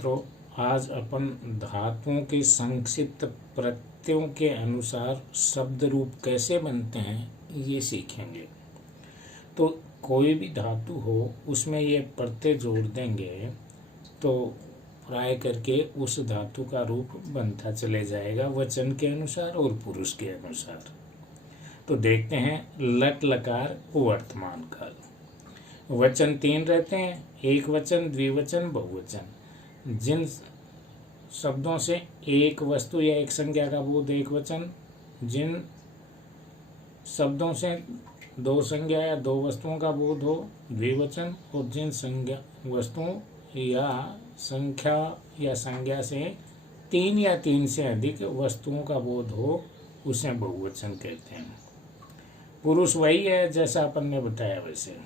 छात्रों, आज अपन धातुओं के संक्षिप्त प्रत्ययों के अनुसार शब्द रूप कैसे बनते हैं ये सीखेंगे। तो कोई भी धातु हो उसमें ये प्रत्यय जोड़ देंगे तो प्राय करके उस धातु का रूप बनता चले जाएगा वचन के अनुसार और पुरुष के अनुसार। तो देखते हैं लट लकार वर्तमान काल। वचन 3 रहते हैं, एक वचन, द्विवचन, बहुवचन। जिन शब्दों से एक वस्तु या एक संज्ञा का बोध एक वचन, जिन शब्दों से दो संज्ञा या दो वस्तुओं का बोध हो द्विवचन, और जिन संज्ञा वस्तुओं या संख्या या संज्ञा से 3 या 3 से अधिक वस्तुओं का बोध हो उसे बहुवचन कहते हैं। पुरुष वही है जैसा अपन ने बताया वैसे।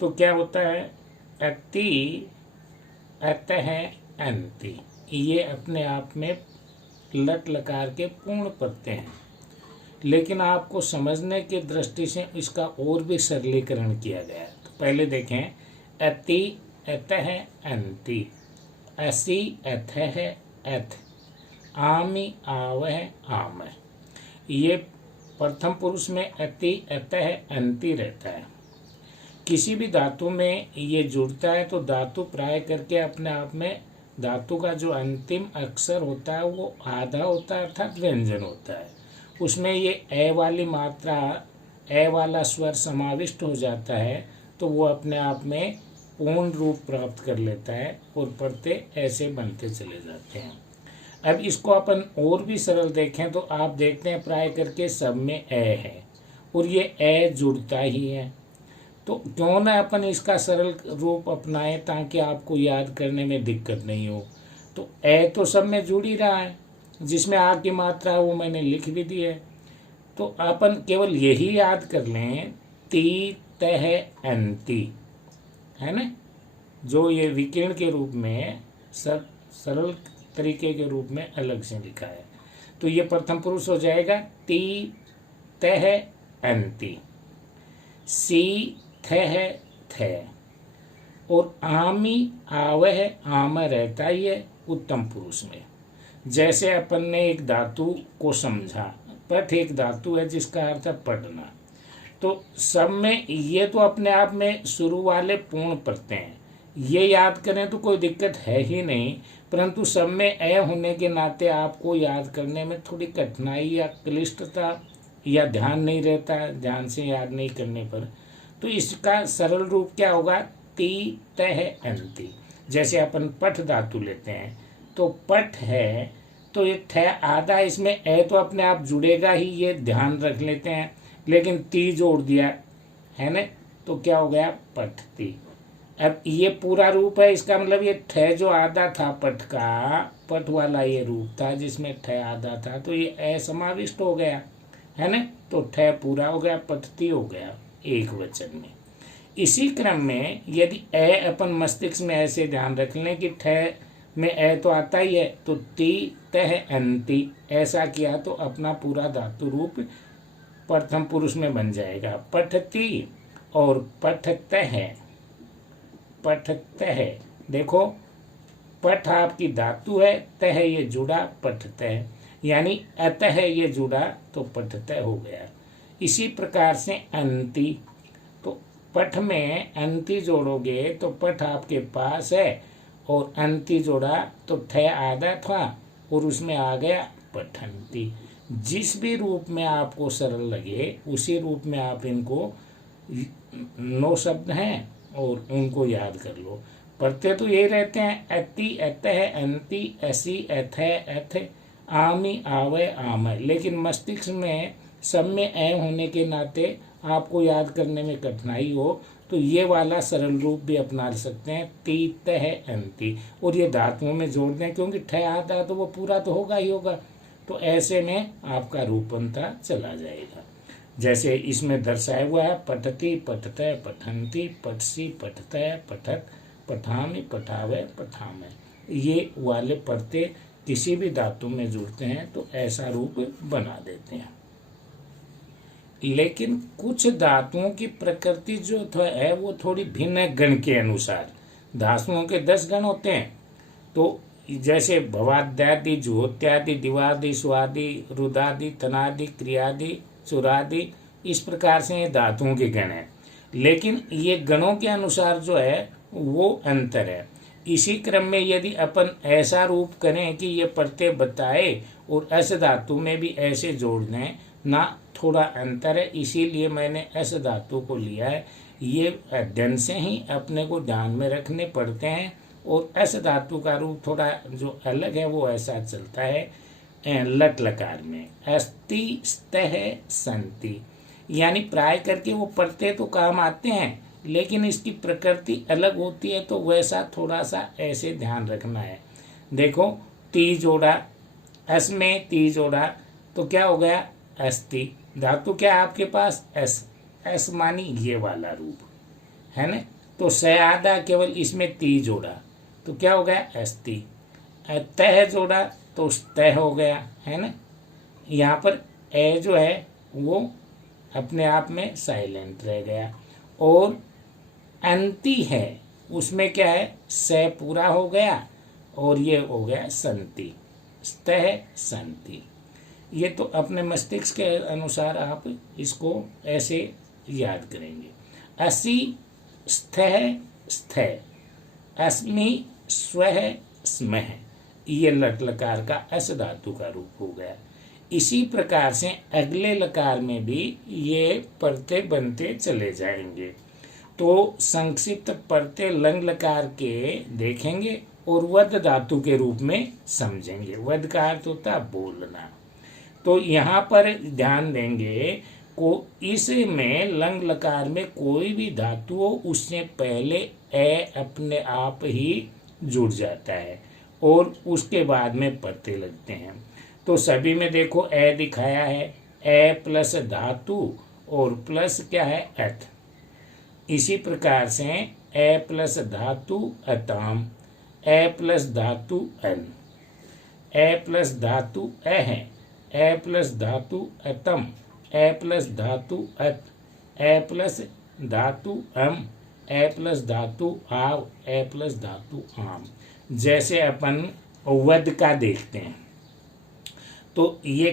तो क्या होता है, अति, अतः, अंति, ये अपने आप में लट लकार के पूर्ण प्रत्यय हैं, लेकिन आपको समझने की दृष्टि से इसका और भी सरलीकरण किया गया है। तो पहले देखें, अति, अतः, अंति, असि, अथः, अथ, आमि, आवह, आमः। ये प्रथम पुरुष में अति, अतः, अंति रहता है। किसी भी धातु में ये जुड़ता है तो धातु प्राय करके अपने आप में धातु का जो अंतिम अक्षर होता है वो आधा होता है, अर्थात व्यंजन होता है। उसमें ये ए वाली मात्रा, ए वाला स्वर समाविष्ट हो जाता है तो वो अपने आप में पूर्ण रूप प्राप्त कर लेता है और प्रत्यय ऐसे बनते चले जाते हैं। अब इसको अपन और भी सरल देखें तो आप देखते हैं प्राय करके सब में ए है और ये ए जुड़ता ही है। तो क्यों ना अपन इसका सरल रूप अपनाएं ताकि आपको याद करने में दिक्कत नहीं हो। तो ए तो सब में जुड़ ही रहा है, जिसमें आ की मात्रा है वो मैंने लिख भी दी है। तो अपन केवल यही याद कर लें, ती, तह, अंति, है ना, जो ये विकीर्ण के रूप में सरल तरीके के रूप में अलग से लिखा है। तो ये प्रथम पुरुष हो जाएगा, ती, तह, अंति, सी, थह, थ, और आमी, आवह, आम रहता ही है उत्तम पुरुष में। जैसे अपन ने एक धातु को समझा, पठ एक धातु है जिसका अर्थ है पढ़ना। तो सब में ये तो अपने आप में शुरू वाले पूर्ण प्रत्यय हैं, ये याद करें तो कोई दिक्कत है ही नहीं, परंतु सब में ए होने के नाते आपको याद करने में थोड़ी कठिनाई या क्लिष्टता या ध्यान नहीं रहता, ध्यान से याद नहीं करने पर। तो इसका सरल रूप क्या होगा, ती, तह, अंति। जैसे अपन पठ धातु लेते हैं तो पठ है तो ये ठ आधा, इसमें ए तो अपने आप जुड़ेगा ही, ये ध्यान रख लेते हैं, लेकिन ती जोड़ दिया है ना, तो क्या हो गया, पठती। अब ये पूरा रूप है, इसका मतलब ये ठ जो आधा था पठ का, पठ वाला ये रूप था जिसमें ठ आधा था, तो ये ए समाविष्ट हो गया है ना, तो ठ पूरा हो गया, पठती हो गया एक वचन में। इसी क्रम में यदि ए अपन मस्तिष्क में ऐसे ध्यान रख लें कि ठ में ए तो आता ही है, तो ती, तह, अंति ऐसा किया तो अपना पूरा धातु रूप प्रथम पुरुष में बन जाएगा, पठती और पठतः। पठतः देखो, पठ आपकी धातु है, तह ये जुड़ा पठतः, यानी अतः ये जुड़ा तो पठतः हो गया। इसी प्रकार से अंति, तो पठ में अंति जोड़ोगे तो पठ आपके पास है और अंति जोड़ा तो ठ आधा था और उसमें आ गया पठंती। जिस भी रूप में आपको सरल लगे उसी रूप में आप इनको 9 शब्द हैं और उनको याद कर लो। प्रत्यय तो यही रहते हैं, अति, अतः, अंति, असि, अथः, अथ, आमि, आवय, आमय, लेकिन मस्तिष्क में सब में ए होने के नाते आपको याद करने में कठिनाई हो तो ये वाला सरल रूप भी अपना सकते हैं, ती, तह, अंति, और ये धातुओं में जोड़ दें क्योंकि ठ आता है तो वो पूरा तो होगा ही होगा। तो ऐसे में आपका रूप बनता चला जाएगा। जैसे इसमें दर्शाया हुआ है, पठती, पठतः, पठंती, पठसी, पठतः, पठत, पठामि, पठावय, पठामय। ये वाले प्रत्यय किसी भी धातु में जुड़ते हैं तो ऐसा रूप बना देते हैं। लेकिन कुछ धातुओं की प्रकृति जो है वो थोड़ी भिन्न है गण के अनुसार। धातुओं के 10 गण होते हैं तो जैसे भवाद्यादि, जुहोत्यादि, दिवादि, स्वादि, रुदादि, तनादि, क्रियादि, चुरादि, इस प्रकार से ये धातुओं के गण हैं। लेकिन ये गणों के अनुसार जो है वो अंतर है। इसी क्रम में यदि अपन ऐसा रूप करें कि ये प्रत्यय बताए और अस धातु में भी ऐसे जोड़ दें ना, थोड़ा अंतर है, इसीलिए मैंने अस धातु को लिया है। ये अध्ययन से ही अपने को ध्यान में रखने पड़ते हैं। और अस धातु का रूप थोड़ा जो अलग है वो ऐसा चलता है लट लकार में, अस्ति, स्तः, संति, यानी प्राय करके वो प्रत्यय तो काम आते हैं लेकिन इसकी प्रकृति अलग होती है, तो वैसा थोड़ा सा ऐसे ध्यान रखना है। देखो ती जोड़ा, अस में ती जोड़ा तो क्या हो गया, अस्ति। धातु क्या है आपके पास, एस, एस मानी ये वाला रूप है ना। तो स आधा केवल इसमें ती जोड़ा तो क्या हो गया, अस्ति। तह जोड़ा तो तह हो गया है ना। यहाँ पर ए जो है वो अपने आप में साइलेंट रह गया। और अंति है उसमें क्या है, स पूरा हो गया और ये हो गया संति, स्तः संति। ये तो अपने मस्तिष्क के अनुसार आप इसको ऐसे याद करेंगे। असि, स्थः, स्थ, अस्मि, स्वः, स्मः, ये लट लकार का अस धातु का रूप हो गया। इसी प्रकार से अगले लकार में भी ये प्रत्यय बनते चले जाएंगे। तो संक्षिप्त प्रत्यय लंग लकार के देखेंगे और वद धातु के रूप में समझेंगे। वद का अर्थ होता है बोलना। तो यहाँ पर ध्यान देंगे को इसमें लंग लकार में कोई भी धातु हो उससे पहले ए अपने आप ही जुड़ जाता है और उसके बाद में प्रत्यय लगते हैं। तो सभी में देखो ए दिखाया है, ए प्लस धातु और प्लस क्या है, अथ। इसी प्रकार से ए प्लस धातु अताम, ए प्लस धातु अन, ए प्लस धातु अह, ए प्लस धातु अतम, ए प्लस धातु अत, ए प्लस धातु अम, ए प्लस धातु आव, ए प्लस धातु आम। जैसे अपन वद का देखते हैं तो ये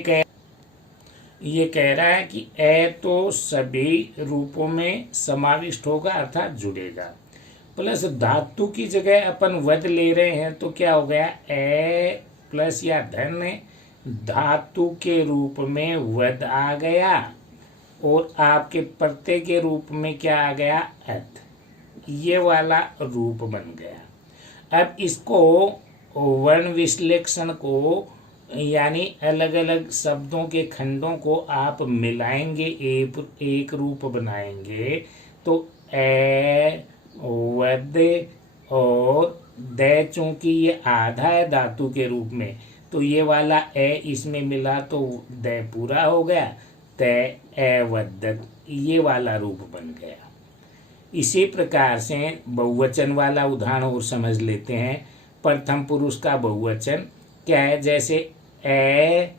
कह रहा है कि ए तो सभी रूपों में समाविष्ट होगा अर्थात जुड़ेगा, प्लस धातु की जगह अपन वद ले रहे हैं तो क्या हो गया, ए प्लस या धन धातु के रूप में वद आ गया और आपके प्रत्यय के रूप में क्या आ गया, अथ। ये वाला रूप बन गया। अब इसको वर्ण विश्लेषण को यानी अलग अलग शब्दों के खंडों को आप मिलाएंगे, एक रूप बनाएंगे। तो ए, वद और द, चूंकि ये आधा है धातु के रूप में तो ये वाला ए इसमें मिला तो द पूरा हो गया, त ए वदत, ये वाला रूप बन गया। इसी प्रकार से बहुवचन वाला उदाहरण और समझ लेते हैं। प्रथम पुरुष का बहुवचन क्या है, जैसे ए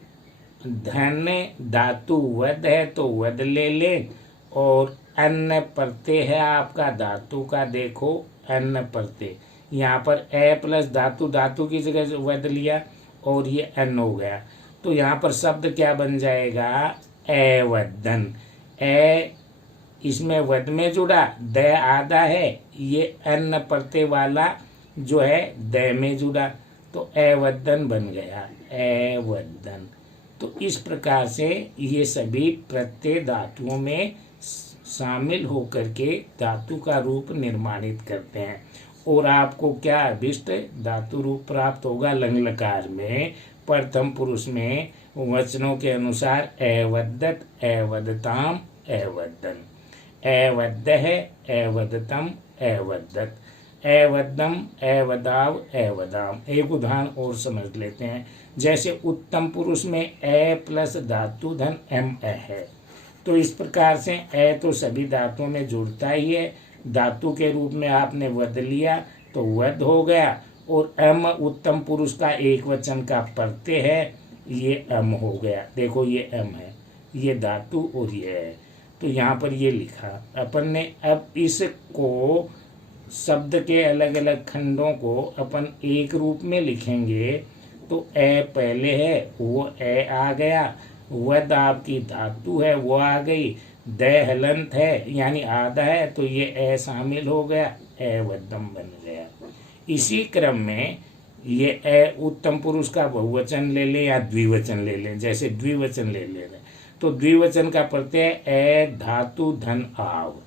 धन धातु वद है तो वद ले लें और अन्न प्रत्यय है आपका धातु का, देखो अन्न प्रत्यय। यहाँ पर ए प्लस धातु, धातु की जगह वद लिया और ये अन्न हो गया। तो यहाँ पर शब्द क्या बन जाएगा, ए वदन। ए इसमें वद में जुड़ा, द आधा है, ये अन्न प्रत्यय वाला जो है द में जुड़ा तो एवदन बन गया, एवदन। तो इस प्रकार से ये सभी प्रत्यय धातुओं में शामिल होकर के धातु का रूप निर्माणित करते हैं और आपको क्या अभिष्ट धातु रूप प्राप्त होगा लंग लकार में। प्रथम पुरुष में वचनों के अनुसार एवदत, एवदताम, एवदन, एवद्दह, एवदतम, एवदत, एवदम, एवदाव, एवदाम। एक उदाहरण और समझ लेते हैं। जैसे उत्तम पुरुष में ए प्लस धातु धन एम ए है तो इस प्रकार से ए तो सभी धातुओं में जुड़ता ही है, धातु के रूप में आपने वद लिया तो वद हो गया और एम उत्तम पुरुष का एक वचन का प्रत्यय है, ये एम हो गया। देखो ये एम है, ये धातु और ये है तो यहाँ पर ये लिखा अपन ने। अब इसको शब्द के अलग अलग खंडों को अपन एक रूप में लिखेंगे तो ए पहले है, वो ए आ गया, वद आपकी धातु है वो आ गई, द हलंत है यानी आधा है तो ये ए शामिल हो गया, ए वदम बन गया। इसी क्रम में ये ए उत्तम पुरुष का बहुवचन ले लें या द्विवचन ले लें। जैसे द्विवचन ले ले रहे तो द्विवचन का प्रत्यय ए धातु धन आव,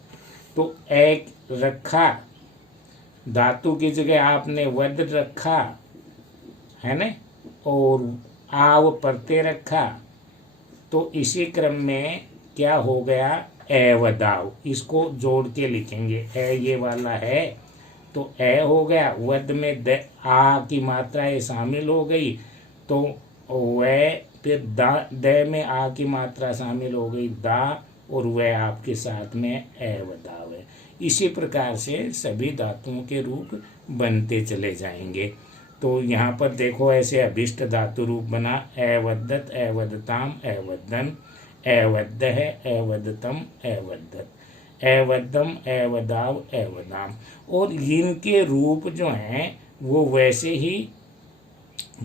तो ए रखा, धातु की जगह आपने वद रखा है ना, और आव प्रत्यय रखा, तो इसी क्रम में क्या हो गया, ए वदाव। इसको जोड़ के लिखेंगे, ए ये वाला है तो ए हो गया, वद में द आ की मात्रा ये शामिल हो गई तो वह, फिर द में आ की मात्रा शामिल हो गई दा, और वह आपके साथ में ए वदाव है। इसी प्रकार से सभी धातुओं के रूप बनते चले जाएंगे। तो यहाँ पर देखो ऐसे अभिष्ट धातु रूप बना, ए वद्दत, ए वदताम, ए वदन, ए वद्द है, ए वदतम, ए वद्दत, ए वद्दम, ए वदाव, ए वदाम। और इनके रूप जो हैं वो वैसे ही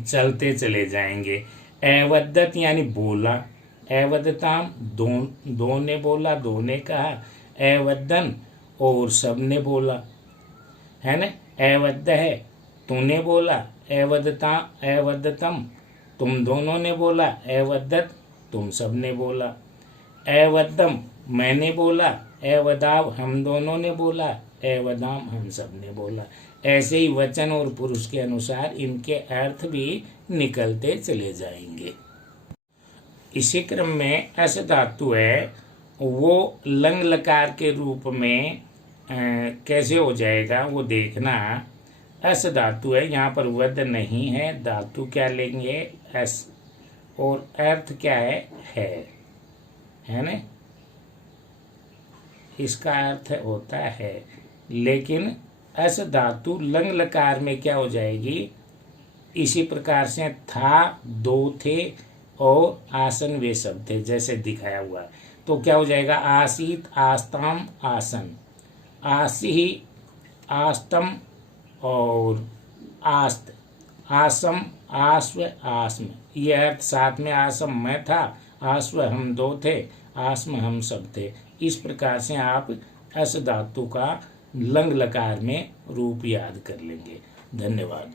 चलते चले जाएंगे। ए वद्दत यानी बोला, ए वदताम दो ने बोला, दो ने कहा, ए वद्दन और सब ने बोला है ना, ए वद्द है तूने बोला, ए वदता, ए वदतम तुम दोनों ने बोला, ए वद्दत तुम सब ने बोला, ए वद्दम मैंने बोला, ए वदाव हम दोनों ने बोला, ए वदाम हम सब ने बोला। ऐसे ही वचन और पुरुष के अनुसार इनके अर्थ भी निकलते चले जाएंगे। इसी क्रम में अस धातु है वो लंग लकार के रूप में कैसे हो जाएगा वो देखना। अस धातु है, यहाँ पर वद नहीं है, धातु क्या लेंगे अस, और अर्थ क्या है ना, इसका अर्थ होता है। लेकिन अस धातु लंग लकार में क्या हो जाएगी, इसी प्रकार से था, दो थे और आसन वे सब थे जैसे दिखाया हुआ, तो क्या हो जाएगा, आसीत, आस्ताम, आसन, आसी, आस्तम और आस्त, आसम, आश्व, आस्म। यह अर्थ साथ में आसम मैं था, आश्व हम दो थे, आस्म हम सब थे। इस प्रकार से आप अस धातु का लंग लकार में रूप याद कर लेंगे। धन्यवाद।